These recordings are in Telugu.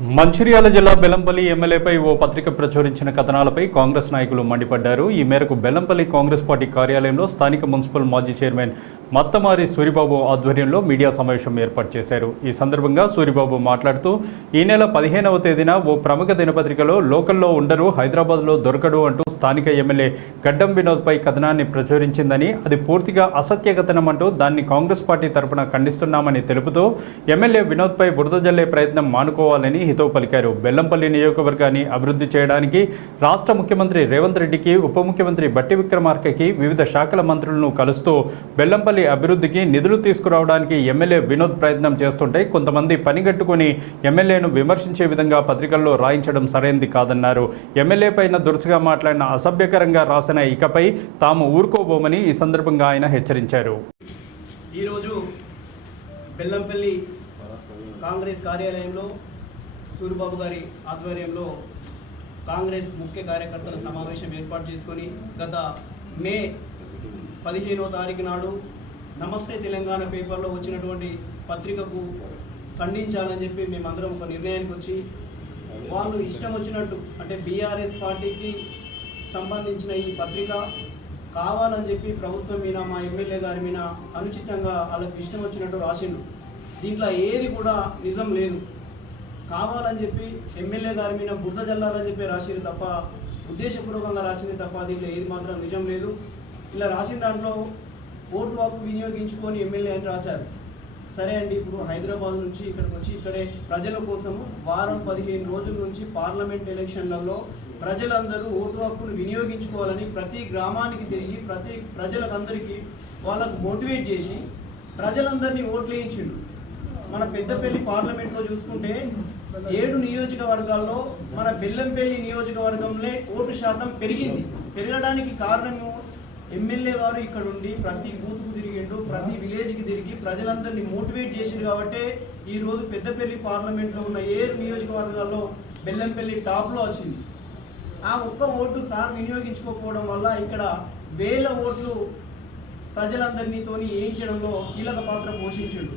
మంచిర్యాల జిల్లా బెల్లంపల్లి ఎమ్మెల్యేపై ఓ పత్రిక ప్రచురించిన కథనాలపై కాంగ్రెస్ నాయకులు మండిపడ్డారు. ఈ మేరకు బెల్లంపల్లి కాంగ్రెస్ పార్టీ కార్యాలయంలో స్థానిక మున్సిపల్ మాజీ చైర్మన్ మత్తమారి సూరిబాబు ఆధ్వర్యంలో మీడియా సమావేశం ఏర్పాటు చేశారు. ఈ సందర్భంగా సూరిబాబు మాట్లాడుతూ ఈ నెల 15వ తేదీన ఓ ప్రముఖ దినపత్రికలో లోకల్లో ఉండరు, హైదరాబాద్లో దొరకడు అంటూ స్థానిక ఎమ్మెల్యే గడ్డం వినోద్పై కథనాన్ని ప్రచురించిందని, అది పూర్తిగా అసత్య కథనమంటూ దాన్ని కాంగ్రెస్ పార్టీ తరపున ఖండిస్తున్నామని తెలుపుతూ ఎమ్మెల్యే వినోద్పై బురద జల్లే ప్రయత్నం మానుకోవాలని హితవు పలికారు. బెల్లంపల్లి నియోజకవర్గాన్ని అభివృద్ధి చేయడానికి రాష్ట్ర ముఖ్యమంత్రి రేవంత్ రెడ్డికి, ఉప ముఖ్యమంత్రి బట్టి విక్రమార్కకి, వివిధ శాఖల మంత్రులను కలుస్తూ బెల్లంపల్లి అభివృద్ధికి నిధులు తీసుకురావడానికి ఎమ్మెల్యే వినోద్ ప్రయత్నం చేస్తుంటే కొంతమంది పనిగట్టుకుని ఎమ్మెల్యేను విమర్శించే విధంగా పత్రికల్లో రాయించడం సరైనది కాదన్నారు. ఎమ్మెల్యే పైన దురుసుగా మాట్లాడిన, అసభ్యకరంగా రాసిన ఇకపై తాము ఊరుకోబోమని ఈ సందర్భంగా ఆయన హెచ్చరించారు. ఈరోజు బెల్లంపల్లి కాంగ్రెస్ కార్యాలయంలో సూరిబాబు గారి ఆధ్వర్యంలో కాంగ్రెస్ ముఖ్య కార్యకర్తల సమావేశం ఏర్పాటు చేసుకొని గత మే 15వ తారీఖు నాడు నమస్తే తెలంగాణ పేపర్లో వచ్చినటువంటి పత్రికకు ఖండించాలని చెప్పి మేమందరం ఒక నిర్ణయానికి వచ్చి, వాళ్ళు ఇష్టం వచ్చినట్టు అంటే బీఆర్ఎస్ పార్టీకి సంబంధించిన ఈ పత్రిక కావాలని చెప్పి ప్రభుత్వం మీద, మా ఎమ్మెల్యే గారి మీద అనుచితంగా వాళ్ళకి ఇష్టం వచ్చినట్టు రాసిండు. దీంట్లో ఏది కూడా నిజం లేదు. కావాలని చెప్పి ఎమ్మెల్యే గారి మీద బురద జల్లాలని చెప్పి రాసింది తప్ప, ఉద్దేశపూర్వకంగా రాసింది తప్ప దీంట్లో ఏది మాత్రం నిజం లేదు. ఇలా రాసిన దాంట్లో ఓటు హక్కు వినియోగించుకొని ఎమ్మెల్యే అని రాశారు. సరే అండి, ఇప్పుడు హైదరాబాద్ నుంచి ఇక్కడికి వచ్చి ఇక్కడే ప్రజల కోసము వారం 15 రోజుల నుంచి పార్లమెంట్ ఎలక్షన్లలో ప్రజలందరూ ఓటు హక్కును వినియోగించుకోవాలని ప్రతి గ్రామానికి తిరిగి ప్రతి ప్రజలందరికీ వాళ్ళకు మోటివేట్ చేసి ప్రజలందరినీ ఓట్లు వేయించిండు. మన పెద్దపల్లి పార్లమెంట్లో చూసుకుంటే 7 నియోజకవర్గాల్లో మన బెల్లంపల్లి నియోజకవర్గంలో ఓటు శాతం పెరిగింది. పెరగడానికి కారణము ఎమ్మెల్యే గారు ఇక్కడ ఉండి ప్రతి బూత్కు తిరిగిండు, ప్రతి విలేజ్కి తిరిగి ప్రజలందరినీ మోటివేట్ చేసిండు. కాబట్టి ఈరోజు పెద్దపల్లి పార్లమెంట్లో ఉన్న 7 నియోజకవర్గాల్లో బెల్లంపల్లి టాప్లో వచ్చింది. ఆ ఒక్క ఓటు సార్ వినియోగించుకోకపోవడం వల్ల ఇక్కడ వేల ఓట్లు ప్రజలందరినీతో వేయించడంలో కీలక పాత్ర పోషించిండు.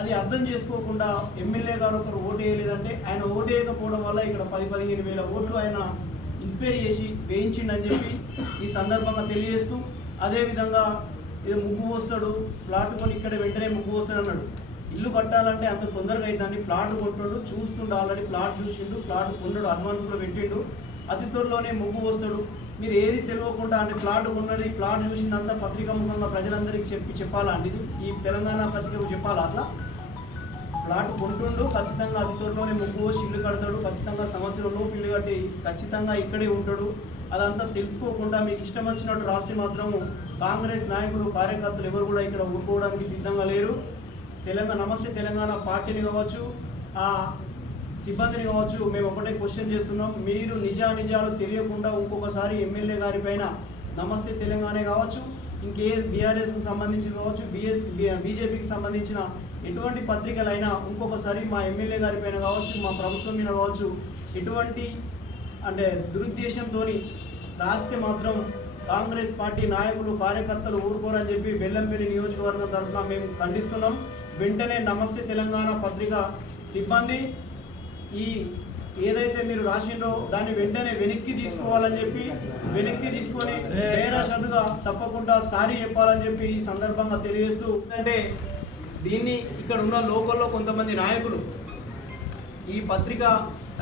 అది అర్థం చేసుకోకుండా ఎమ్మెల్యే గారు ఒకరు ఓటు వేయలేదంటే ఆయన ఓటు వేయకపోవడం వల్ల ఇక్కడ 10-15 వేల ఓట్లు ఆయన ఇన్స్పైర్ చేసి వేయించిండని చెప్పి ఈ సందర్భంగా తెలియజేస్తూ, అదేవిధంగా ఇది ముగ్గు పోస్తాడు, ప్లాట్ కొని ఇక్కడ వెంటనే ముగ్గు పోస్తాడు అన్నాడు. ఇల్లు కట్టాలంటే అంత తొందరగా అవుతుంది. ప్లాట్ కొట్టాడు, చూస్తుండు, ఆల్రెడీ ప్లాట్ చూసిండు, ప్లాట్ కొన్నాడు, అడ్వాన్స్ కూడా పెట్టిండు, అతి త్వరలోనే ముగ్గు పోస్తాడు. మీరు ఏది తెలియకుండా అంటే ప్లాట్ కొన్నది, ప్లాట్ చూసిందంతా పత్రికా ముఖంగా ప్రజలందరికీ చెప్పాలా అండి? ఈ తెలంగాణ పత్రికకు చెప్పాలా? అట్లా ప్లాట్ కొంటుండు, ఖచ్చితంగా అతి త్వరలోనే ముగ్గు పోసి ఇల్లు కడతాడు, ఖచ్చితంగా సంవత్సరంలోపు ఇల్లు కట్టి ఖచ్చితంగా ఇక్కడే ఉంటాడు. అదంతా తెలుసుకోకుండా మీకు ఇష్టం వచ్చినట్టు రాస్తే మాత్రము కాంగ్రెస్ నాయకులు, కార్యకర్తలు ఎవరు కూడా ఇక్కడ ఊరుకోవడానికి సిద్ధంగా లేరు. నమస్తే తెలంగాణ పార్టీని కావచ్చు, ఆ సిబ్బందిని కావచ్చు, మేము ఒకటే క్వశ్చన్ చేస్తున్నాం. మీరు నిజాలు తెలియకుండా ఇంకొకసారి ఎమ్మెల్యే గారి పైన నమస్తే తెలంగాణ కావచ్చు, ఇంకే బీఆర్ఎస్కి సంబంధించి కావచ్చు, బీజేపీకి సంబంధించిన ఎటువంటి పత్రికలైనా ఇంకొకసారి మా ఎమ్మెల్యే గారి పైన కావచ్చు, మా ప్రభుత్వం మీద కావచ్చు ఎటువంటి అంటే దురుద్దేశంతో రాస్తే మాత్రం కాంగ్రెస్ పార్టీ నాయకులు, కార్యకర్తలు ఊరుకోరని చెప్పి బెల్లంపల్లి నియోజకవర్గం తరఫున మేము ఖండిస్తున్నాం. వెంటనే నమస్తే తెలంగాణ పత్రిక సిబ్బంది ఈ ఏదైతే మీరు రాసిండో దాన్ని వెంటనే వెనక్కి తీసుకోవాలని చెప్పి, వెనక్కి తీసుకొని నేరాషదుగా తప్పకుండా సారీ చెప్పాలని చెప్పి ఈ సందర్భంగా తెలియజేస్తూ, అంటే దీన్ని ఇక్కడ ఉన్న లోకల్లో కొంతమంది నాయకులు ఈ పత్రిక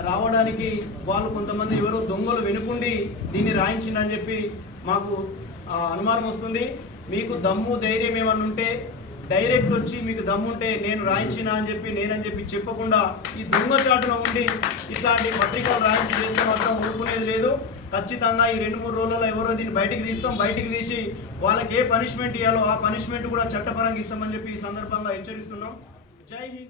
రావడానికి వాళ్ళు కొంతమంది ఎవరో దొంగలు వెనుకుండి దీన్ని రాయించిందని చెప్పి మాకు అనుమానం వస్తుంది. మీకు దమ్ము ధైర్యం ఏమన్నా ఉంటే డైరెక్ట్ వచ్చి, మీకు దమ్ముంటే నేను రాయించినా అని చెప్పి నేనని చెప్పి చెప్పకుండా ఈ దొంగచాటున ఉండి ఇట్లాంటి పత్రికలు రాయించి చేస్తే మాత్రం ఊరుకునేది లేదు. ఖచ్చితంగా ఈ 2-3 రోజుల్లో ఎవరో దీన్ని బయటికి తీస్తాం. బయటికి తీసి వాళ్ళకి ఏ పనిష్మెంట్ ఇవ్వాలో ఆ పనిష్మెంట్ కూడా చట్టపరంగా ఇస్తామని చెప్పి ఈ సందర్భంగా హెచ్చరిస్తున్నాం. జై హింద్.